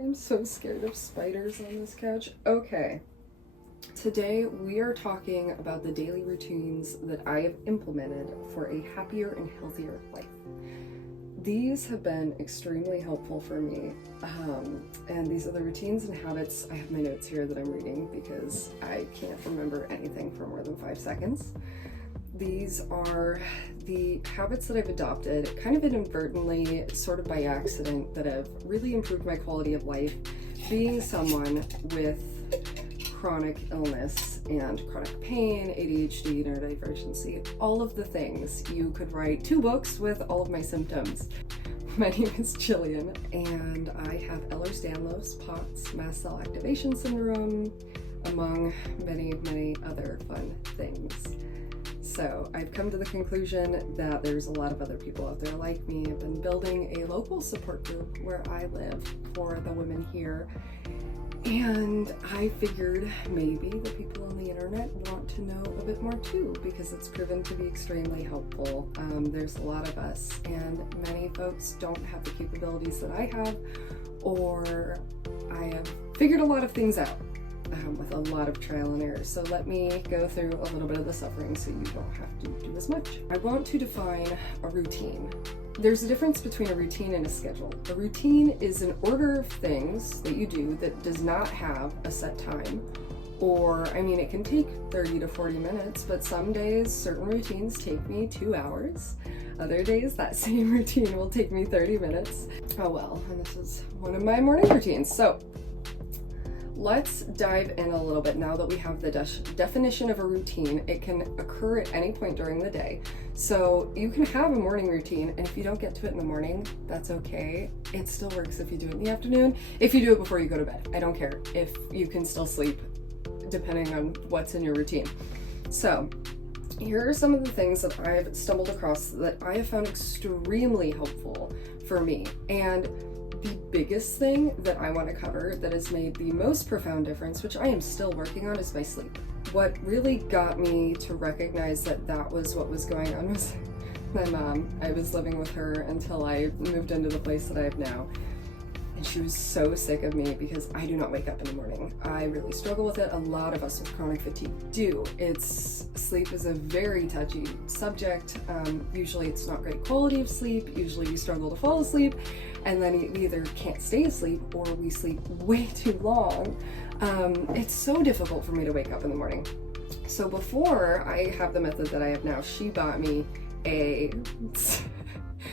I'm so scared of spiders on this couch. Okay, today we are talking about the daily routines that I have implemented for a happier and healthier life. These have been extremely helpful for me, and these are the routines and habits. I have my notes here that I'm reading because I can't remember anything for more than 5 seconds. These are the habits that I've adopted kind of inadvertently, sort of by accident, that have really improved my quality of life, being someone with chronic illness and chronic pain, ADHD, neurodivergency, all of the things. You could write 2 books with all of my symptoms. My name is Gillian, and I have Ehlers Danlos, POTS, mast cell activation syndrome, among many, many other fun things. So I've come to the conclusion that there's a lot of other people out there like me. I've been building a local support group where I live for the women here. And I figured maybe the people on the internet want to know a bit more too, because it's proven to be extremely helpful. There's a lot of us, and many folks don't have the capabilities that I have, or I have figured a lot of things out with a lot of trial and error. So let me go through a little bit of the suffering so you don't have to do as much. I want to define a routine. There's a difference between a routine and a schedule. A routine is an order of things that you do that does not have a set time, or, I mean, it can take 30 to 40 minutes, but some days certain routines take me 2 hours. Other days that same routine will take me 30 minutes. Oh well, and this is one of my morning routines. So let's dive in a little bit now that we have the definition of a routine. It can occur at any point during the day. So you can have a morning routine, and if you don't get to it in the morning, that's okay. It still works if you do it in the afternoon, if you do it before you go to bed. I don't care if you can still sleep, depending on what's in your routine. So here are some of the things that I've stumbled across that I have found extremely helpful for me. And the biggest thing that I want to cover that has made the most profound difference, which I am still working on, is my sleep. What really got me to recognize that that was what was going on was my mom. I was living with her until I moved into the place that I have now. And she was so sick of me because I do not wake up in the morning. I really struggle with it. A lot of us with chronic fatigue do. Sleep is a very touchy subject. Usually it's not great quality of sleep. Usually we struggle to fall asleep, and then we either can't stay asleep or we sleep way too long. It's so difficult for me to wake up in the morning. So before I have the method that I have now, she bought me a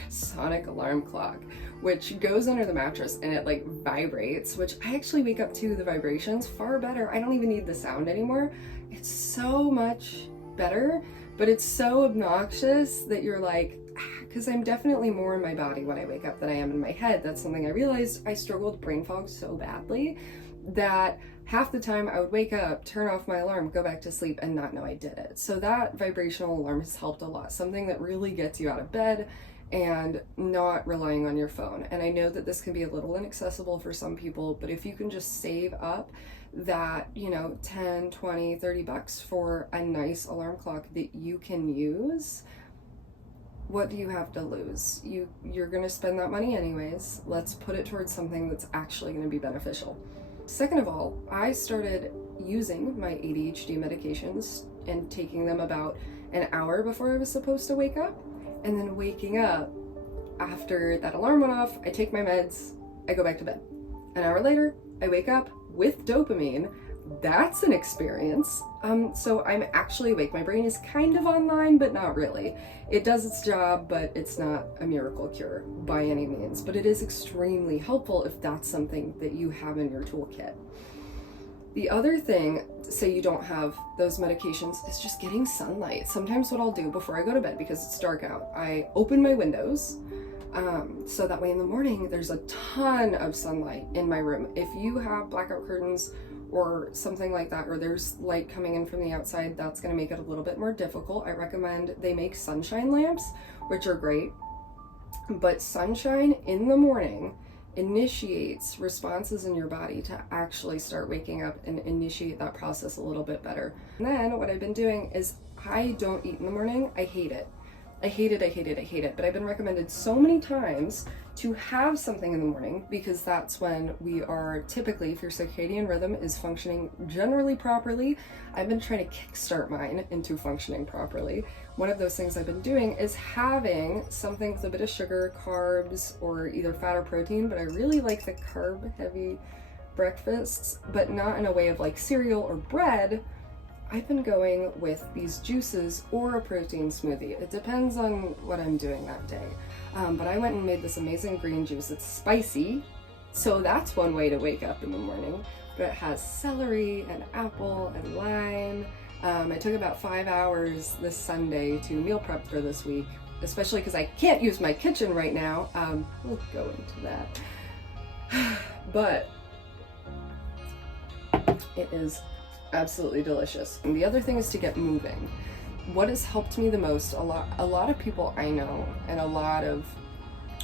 sonic alarm clock, which goes under the mattress and it like vibrates, which I actually wake up to the vibrations far better. I don't even need the sound anymore. It's so much better, but it's so obnoxious that you're like, because I'm definitely more in my body when I wake up than I am in my head. That's something I realized. I struggled with brain fog so badly that half the time I would wake up, turn off my alarm, go back to sleep, and not know I did it. So that vibrational alarm has helped a lot. Something that really gets you out of bed and not relying on your phone. And I know that this can be a little inaccessible for some people, but if you can just save up that, 10, 20, 30 bucks for a nice alarm clock that you can use, what do you have to lose? You're gonna spend that money anyways. Let's put it towards something that's actually gonna be beneficial. Second of all, I started using my ADHD medications and taking them about an hour before I was supposed to wake up. And then waking up after that alarm went off, I take my meds, I go back to bed. An hour later, I wake up with dopamine. That's an experience. So I'm actually awake. My brain is kind of online, but not really. It does its job, but it's not a miracle cure by any means. But it is extremely helpful if that's something that you have in your toolkit. The other thing, say you don't have those medications, is just getting sunlight. Sometimes what I'll do before I go to bed, because it's dark out, I open my windows, so that way in the morning there's a ton of sunlight in my room. If you have blackout curtains or something like that, or there's light coming in from the outside, that's going to make it a little bit more difficult. I recommend they make sunshine lamps, which are great, but sunshine in the morning initiates responses in your body to actually start waking up and initiate that process a little bit better. And then what I've been doing is I don't eat in the morning. I hate it. But I've been recommended so many times to have something in the morning, because that's when we are typically, if your circadian rhythm is functioning generally properly. I've been trying to kickstart mine into functioning properly. One of those things I've been doing is having something with a bit of sugar, carbs, or either fat or protein, but I really like the carb heavy breakfasts, but not in a way of like cereal or bread. I've been going with these juices or a protein smoothie. It depends on what I'm doing that day. But I went and made this amazing green juice. It's spicy, so that's one way to wake up in the morning. But it has celery and apple and lime. I took about 5 hours this Sunday to meal prep for this week, especially because I can't use my kitchen right now. We'll go into that. But it is absolutely delicious. And the other thing is to get moving. What has helped me the most, a lot of people I know, and a lot of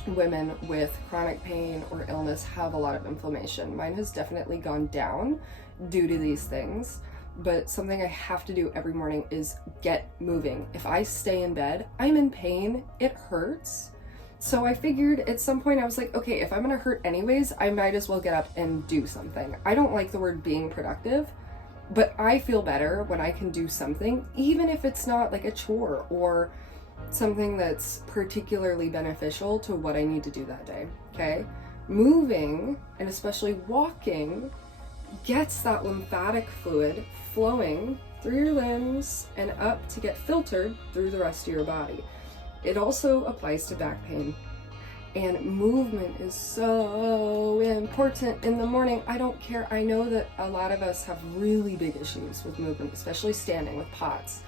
women with chronic pain or illness have a lot of inflammation. Mine has definitely gone down due to these things, but something I have to do every morning is get moving. If I stay in bed, I'm in pain, it hurts. So I figured at some point I was like, okay, if I'm gonna hurt anyways, I might as well get up and do something. I don't like the word being productive, but I feel better when I can do something, even if it's not like a chore or something that's particularly beneficial to what I need to do that day, okay? Moving, and especially walking, gets that lymphatic fluid flowing through your limbs and up to get filtered through the rest of your body. It also applies to back pain. And movement is so important in the morning. I don't care. I know that a lot of us have really big issues with movement, especially standing with POTS.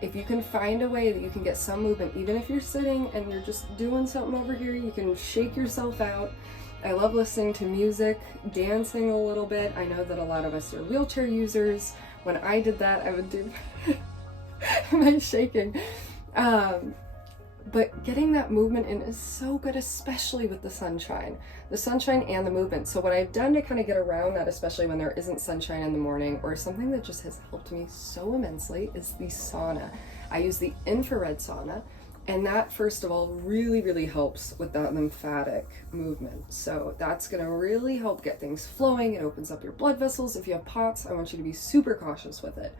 If you can find a way that you can get some movement, even if you're sitting and you're just doing something over here, you can shake yourself out. I love listening to music, dancing a little bit. I know that a lot of us are wheelchair users. When I did that, I would do my shaking. But getting that movement in is so good, especially with the sunshine and the movement. So what I've done to kind of get around that, especially when there isn't sunshine in the morning, or something that just has helped me so immensely, is the sauna. I use the infrared sauna, and that, first of all, really, really helps with that lymphatic movement. So that's going to really help get things flowing. It opens up your blood vessels. If you have POTS, I want you to be super cautious with it.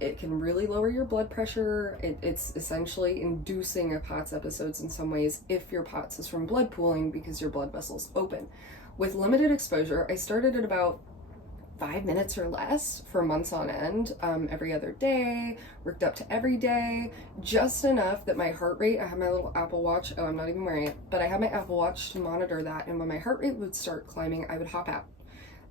It can really lower your blood pressure. It's essentially inducing a POTS episodes in some ways if your POTS is from blood pooling because your blood vessels open. With limited exposure, I started at about 5 minutes or less for months on end, every other day, worked up to every day, just enough that my heart rate, I have my little Apple Watch, oh, I'm not even wearing it, but I have my Apple Watch to monitor that, and when my heart rate would start climbing, I would hop out.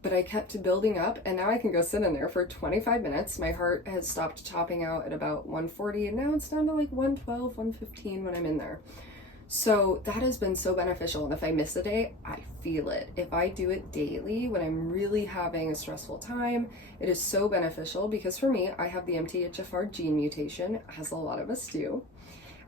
But I kept building up, and now I can go sit in there for 25 minutes. My heart has stopped topping out at about 140, and now it's down to like 112, 115 when I'm in there. So that has been so beneficial, and if I miss a day, I feel it. If I do it daily when I'm really having a stressful time, it is so beneficial, because for me, I have the MTHFR gene mutation, as a lot of us do.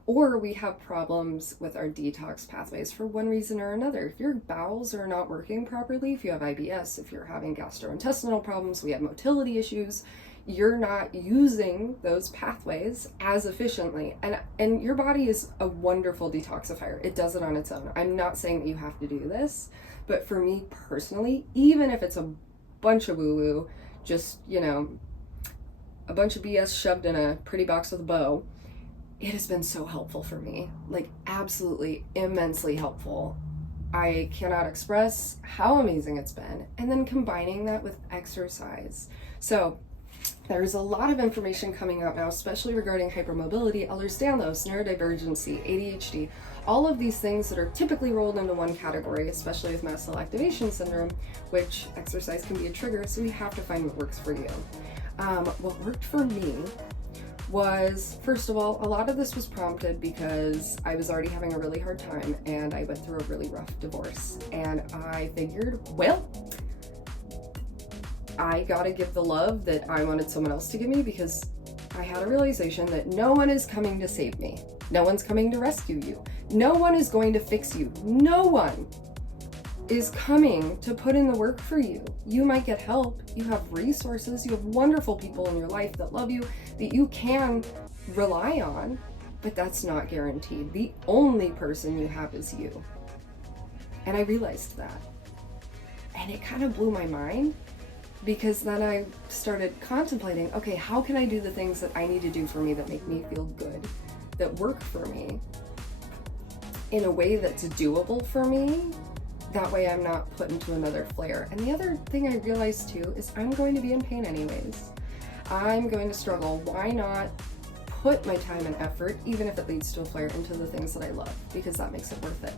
Or we have problems with our detox pathways for one reason or another. If your bowels are not working properly, if you have IBS, if you're having gastrointestinal problems, we have motility issues, you're not using those pathways as efficiently. And your body is a wonderful detoxifier. It does it on its own. I'm not saying that you have to do this, but for me personally, even if it's a bunch of woo-woo, just, a bunch of BS shoved in a pretty box with a bow, it has been so helpful for me, like absolutely immensely helpful. I cannot express how amazing it's been. And then combining that with exercise. So there's a lot of information coming out now, especially regarding hypermobility, Ehlers Danlos, neurodivergency, ADHD, all of these things that are typically rolled into one category, especially with mast cell activation syndrome, which exercise can be a trigger, so you have to find what works for you. What worked for me was, first of all, a lot of this was prompted because I was already having a really hard time and I went through a really rough divorce. And I figured, well, I gotta give the love that I wanted someone else to give me, because I had a realization that no one is coming to save me. No one's coming to rescue you. No one is going to fix you. No one is coming to put in the work for you. You might get help. You have resources. You have wonderful people in your life that love you, that you can rely on, but that's not guaranteed. The only person you have is you. And I realized that. And it kind of blew my mind, because then I started contemplating, okay, how can I do the things that I need to do for me that make me feel good, that work for me, in a way that's doable for me? That way I'm not put into another flare. And the other thing I realized too is I'm going to be in pain anyways. I'm going to struggle. Why not put my time and effort, even if it leads to a flare, into the things that I love, because that makes it worth it.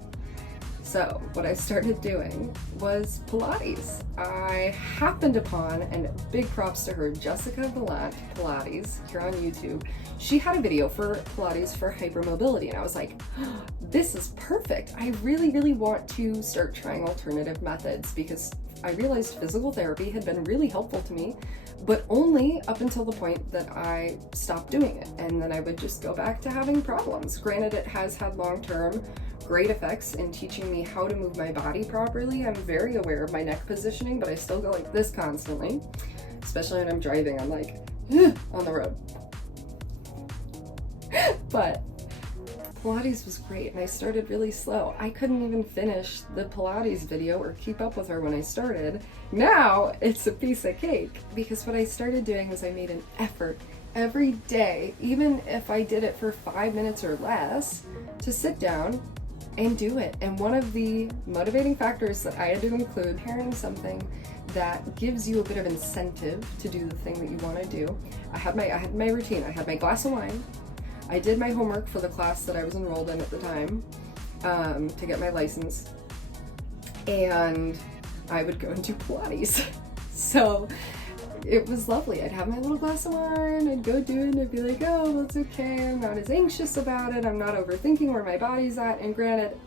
So what I started doing was Pilates. I happened upon, and big props to her, Jessica Valant, Pilates, here on YouTube. She had a video for Pilates for hypermobility, and I was like, oh, this is perfect. I really, really want to start trying alternative methods, because I realized physical therapy had been really helpful to me, but only up until the point that I stopped doing it. And then I would just go back to having problems. Granted, it has had long-term great effects in teaching me how to move my body properly. I'm very aware of my neck positioning, but I still go like this constantly, especially when I'm driving. I'm like, on the road. But Pilates was great, and I started really slow. I couldn't even finish the Pilates video or keep up with her when I started. Now it's a piece of cake, because what I started doing was I made an effort every day, even if I did it for 5 minutes or less, to sit down and do it. And one of the motivating factors that I had to include, pairing something that gives you a bit of incentive to do the thing that you want to do. I had my routine. I had my glass of wine. I did my homework for the class that I was enrolled in at the time, to get my license, and I would go and do Pilates. So it was lovely. I'd have my little glass of wine, I'd go do it, and I'd be like, oh, that's okay, I'm not as anxious about it, I'm not overthinking where my body's at. And granted,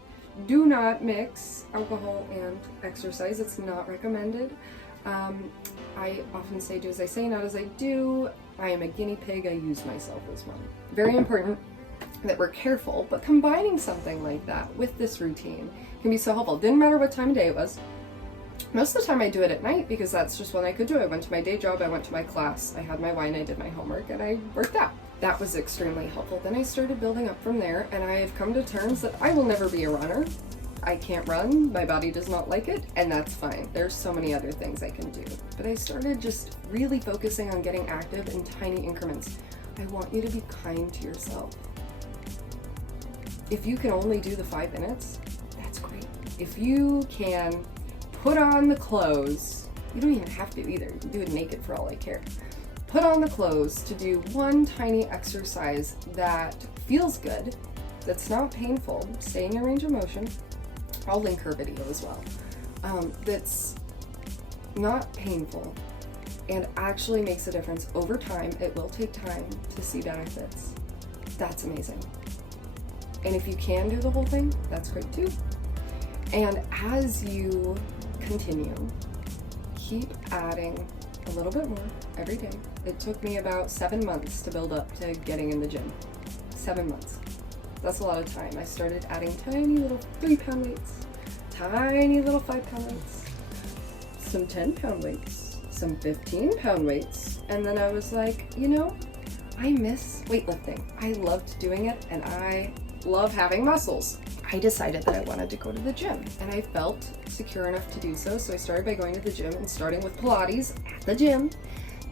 do not mix alcohol and exercise, it's not recommended. I often say do as I say, not as I do. I am a guinea pig, I use myself as one. Very important that we're careful, but combining something like that with this routine can be so helpful. Didn't matter what time of day it was. Most of the time I do it at night, because that's just when I could do it. I went to my day job, I went to my class, I had my wine, I did my homework, and I worked out. That was extremely helpful. Then I started building up from there, and I have come to terms that I will never be a runner. I can't run, my body does not like it, and that's fine. There's so many other things I can do. But I started just really focusing on getting active in tiny increments. I want you to be kind to yourself. If you can only do the 5 minutes, that's great. If you can put on the clothes, you don't even have to either, you can do it naked for all I care. Put on the clothes to do one tiny exercise that feels good, that's not painful, stay in your range of motion. I'll link her video as well. That's not painful and actually makes a difference over time. It will take time to see benefits. That's amazing. And if you can do the whole thing, that's great too. And as you continue, keep adding a little bit more every day. It took me about 7 months to build up to getting in the gym. 7 months. That's a lot of time. I started adding tiny little 3-pound weights, tiny little 5-pound weights, some 10-pound weights, some 15-pound weights, and then I was like, you know, I miss weightlifting. I loved doing it, and I love having muscles. I decided that I wanted to go to the gym, and I felt secure enough to do so, so I started by going to the gym and starting with Pilates at the gym.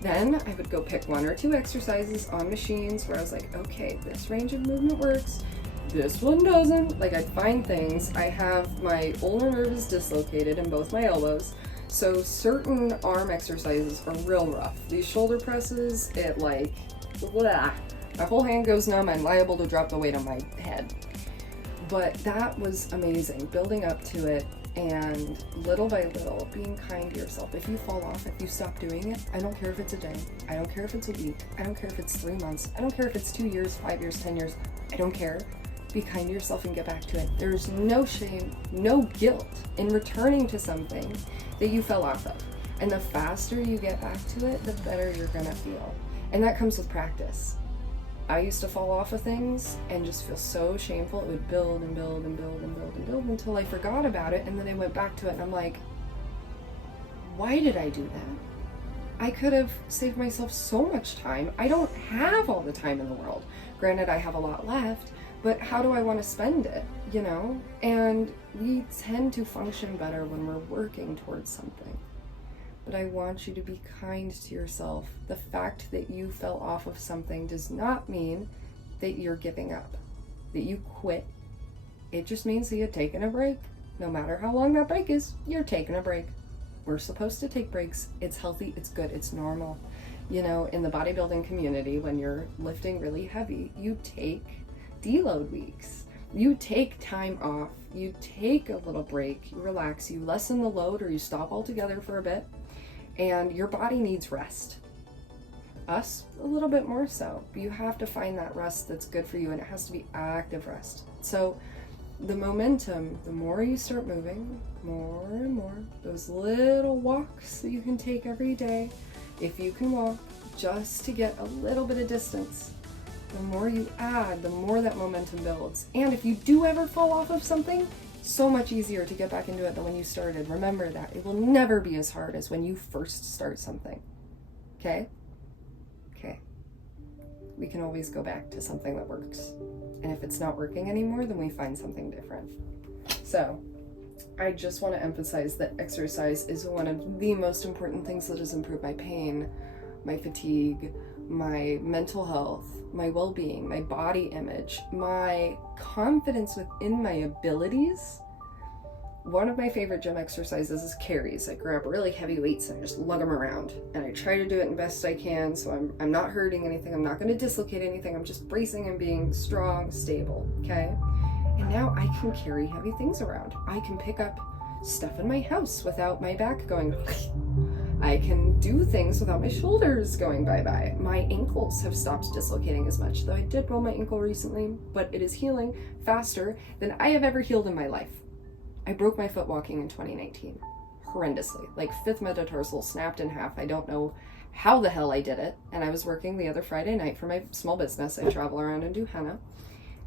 Then I would go pick 1 or 2 exercises on machines where I was like, okay, this range of movement works, this one doesn't. Like, I'd find things. I have my ulnar nerve is dislocated in both my elbows, so certain arm exercises are real rough. These shoulder presses, it like, blah. My whole hand goes numb, I'm liable to drop the weight on my head. But that was amazing, building up to it, and little by little, being kind to yourself. If you fall off, if you stop doing it, I don't care if it's a day, I don't care if it's a week, I don't care if it's 3 months, I don't care if it's 2 years, 5 years, 10 years, I don't care. Be kind to yourself and get back to it. There's no shame, no guilt in returning to something that you fell off of. And the faster you get back to it, the better you're gonna feel. And that comes with practice. I used to fall off of things and just feel so shameful. It would build and build and build and build and build until I forgot about it, and then I went back to it and I'm like, why did I do that? I could have saved myself so much time. I don't have all the time in the world. Granted, I have a lot left, but how do I want to spend it, you know? And we tend to function better when we're working towards something. But I want you to be kind to yourself. The fact that you fell off of something does not mean that you're giving up, that you quit. It just means that you're taking a break. No matter how long that break is, you're taking a break. We're supposed to take breaks. It's healthy, it's good, it's normal. You know, in the bodybuilding community, when you're lifting really heavy, you take deload weeks. You take time off. You take a little break. You relax. You lessen the load, or you stop altogether for a bit. And your body needs rest. Us, a little bit more so. But you have to find that rest that's good for you, and it has to be active rest. So the momentum, the more you start moving, more and more, those little walks that you can take every day, if you can walk just to get a little bit of distance, the more you add, the more that momentum builds. And if you do ever fall off of something, so much easier to get back into it than when you started. Remember that. It will never be as hard as when you first start something. Okay? Okay. We can always go back to something that works. And if it's not working anymore, then we find something different. So, I just want to emphasize that exercise is one of the most important things that has improved my pain, my fatigue, my mental health, my well-being, my body image, my confidence within my abilities. One of my favorite gym exercises is carries. I grab really heavy weights and I just lug them around, and I try to do it the best I can, so I'm not hurting anything, I'm not going to dislocate anything, I'm just bracing and being strong, stable, okay? And now I can carry heavy things around. I can pick up stuff in my house without my back going I can do things without my shoulders going bye-bye. My ankles have stopped dislocating as much, though I did roll my ankle recently, but it is healing faster than I have ever healed in my life. I broke my foot walking in 2019, horrendously. Like, fifth metatarsal snapped in half. I don't know how the hell I did it. And I was working the other Friday night for my small business. I travel around and do henna.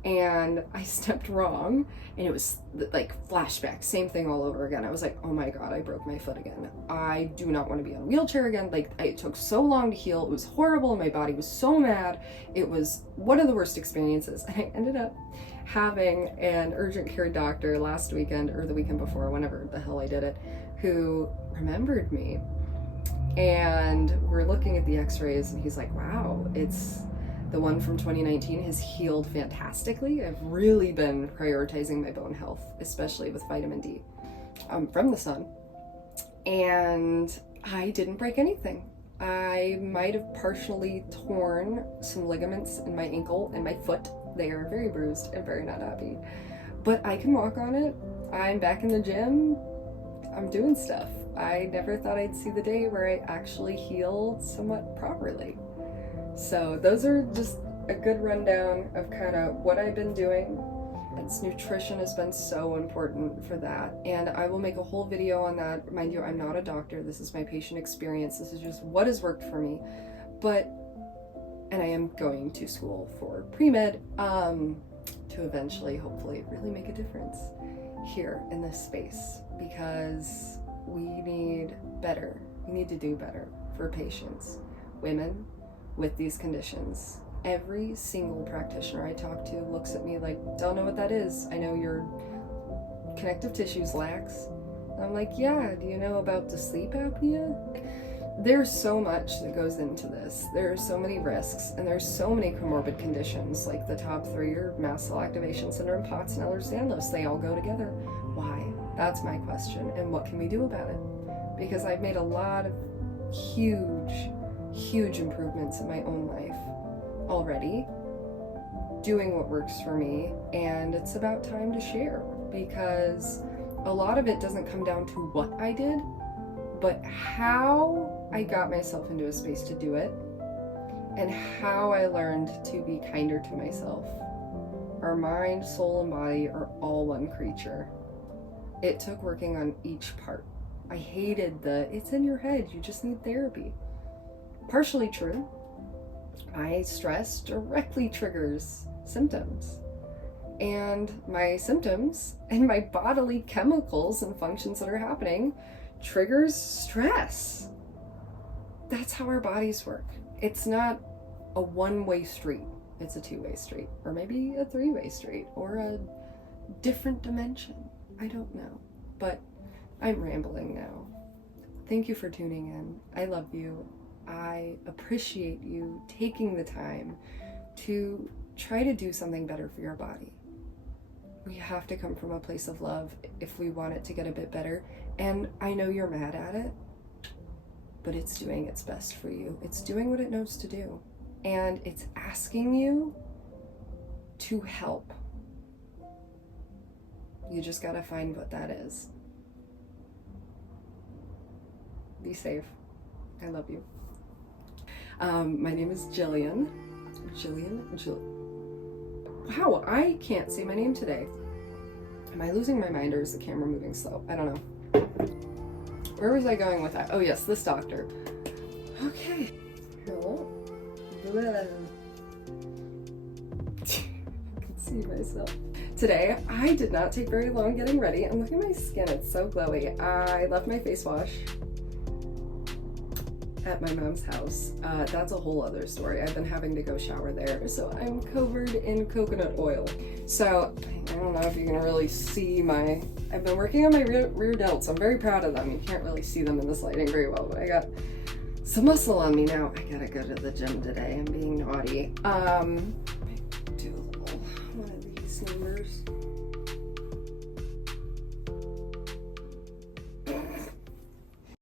And I stepped wrong, and it was like flashback, same thing all over again. I was like, oh my God, I broke my foot again. I do not want to be on a wheelchair again. Like, it took so long to heal. It was horrible, and my body was so mad. It was one of the worst experiences. And I ended up having an urgent care doctor last weekend, or the weekend before, whenever the hell I did it, who remembered me. And we're looking at the x-rays, and he's like, wow, the one from 2019 has healed fantastically. I've really been prioritizing my bone health, especially with vitamin D from the sun. And I didn't break anything. I might have partially torn some ligaments in my ankle and my foot. They are very bruised and very not happy. But I can walk on it. I'm back in the gym. I'm doing stuff. I never thought I'd see the day where I actually heal somewhat properly. So those are just a good rundown of kind of what I've been doing. And nutrition has been so important for that. And I will make a whole video on that. Mind you, I'm not a doctor. This is my patient experience. This is just what has worked for me. And I am going to school for pre-med to eventually, hopefully, really make a difference here in this space, because we need better. We need to do better for patients, women, with these conditions. Every single practitioner I talk to looks at me like, don't know what that is. I know your connective tissues lax. I'm like, yeah, do you know about the sleep apnea? There's so much that goes into this. There are so many risks, and there's so many comorbid conditions. Like, the top 3 are mast cell activation syndrome, POTS, and Ehlers Danlos. They all go together. Why? That's my question. And what can we do about it? Because I've made a lot of huge improvements in my own life already, doing what works for me, and it's about time to share, because a lot of it doesn't come down to what I did, but how I got myself into a space to do it, and how I learned to be kinder to myself. Our mind, soul, and body are all one creature. It took working on each part. I hated it's in your head, you just need therapy. Partially true. My stress directly triggers symptoms. And my symptoms and my bodily chemicals and functions that are happening triggers stress. That's how our bodies work. It's not a one-way street. it's a two-way street, or maybe a three-way street, or a different dimension. I don't know, but I'm rambling now. Thank you for tuning in. I love you. I appreciate you taking the time to try to do something better for your body. We have to come from a place of love if we want it to get a bit better. And I know you're mad at it, but it's doing its best for you. It's doing what it knows to do. And it's asking you to help. You just gotta find what that is. Be safe. I love you. My name is Gillian. Wow, I can't say my name today. Am I losing my mind, or is the camera moving slow? I don't know. Where was I going with that? Oh yes, this doctor. Okay. Hello. I can see myself. Today, I did not take very long getting ready, and look at my skin, it's so glowy. I left my face wash at my mom's house. That's a whole other story. I've been having to go shower there, so I'm covered in coconut oil. So, I don't know if you can really see I've been working on my rear delts. I'm very proud of them. You can't really see them in this lighting very well, but I got some muscle on me now. I gotta go to the gym today. I'm being naughty. Do a little one of these numbers.